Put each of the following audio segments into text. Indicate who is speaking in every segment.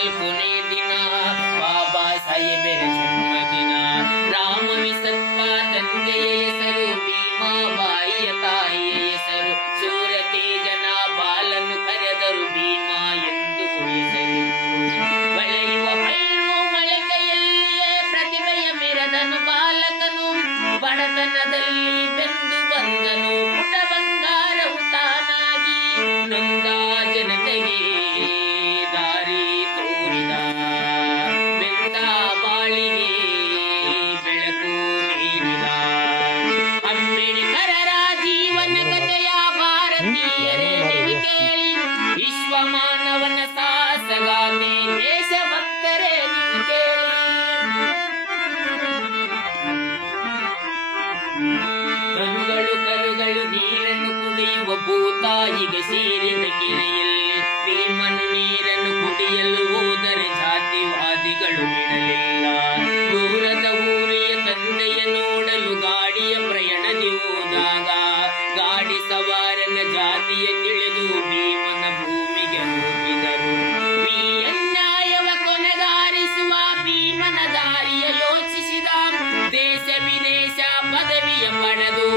Speaker 1: ನಾಲ್ಕನೇ ದಿನ, ಬಾಬಾ ಸಾಹೇಬರ ಜನ್ಮದಿನ. ರಾಮ ಸತ್ವ ತಂದೆಯ ಹೆಸರು ಭೀಮಾಬಾಯಿಯ ತಾಯಿಯ ಹೆಸರು. ಸೂರತೇಜನ ಬಾಲನು ಕರೆದರು ಭೀಮಾ ಎಂದು ಬೆಳೆಯುವ ಪೈರು ಮೊಳಕೆಯಲ್ಲಿಯೇ ಪ್ರತಿಭೆಯ ಮೆರೆದನು ಬಾಲಕನು. ಬಡತನದಲ್ಲಿ ಬೆಂದು ಮಾನವನ ಸಾಸಗಾತಿ ದೇಶ ಭಕ್ತರೇ ಕರುಗಳು ಕರುಗಳು ನೀರನ್ನು ಕುಡಿಯುವ ಭೂತಾಯಿಗೆ ಸೇರಿದ ಕಿರೆಯಲ್ಲಿ ಭೀಮನು ನೀರನ್ನು ಕುಡಿಯಲು ಹೋದರೆ ಜಾತಿವಾದಿಗಳು ಬಿಡಲಿಲ್ಲ ದೂರದ ಊರಿಯ ತಂದೆಯ ನೋಡಲು ಗಾಡಿಯ ಪ್ರಯಾಣದಿ ಹೋದಾಗ ಗಾಡಿ ಸವಾರನ ಜಾತಿಯ ತಿಳಿದು ಭೀಮನ ಭೂಮಿಗೆ ಈ ಅನ್ಯಾಯವ ಕೊನೆಗಾರಿಸುವ ಭೀಮನ ದಾರಿಯ ಯೋಚಿಸಿದ ದೇಶ ವಿದೇಶ ಪದವಿಯ ಪಡೆದು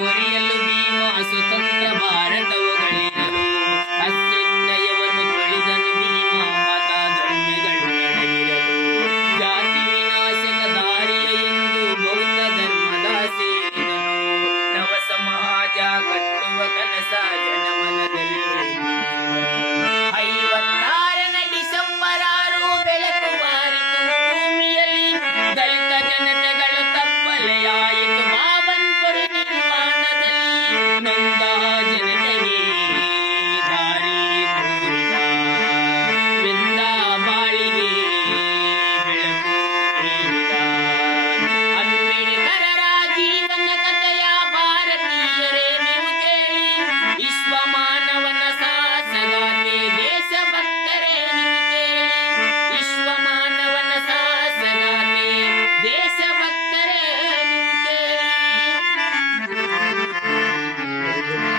Speaker 1: ಸಂವಿಧಾನ ಬರೆಯಲು ಭೀಮ ಸ್ವತಂತ್ರ ಭಾರತವುಗಳೇ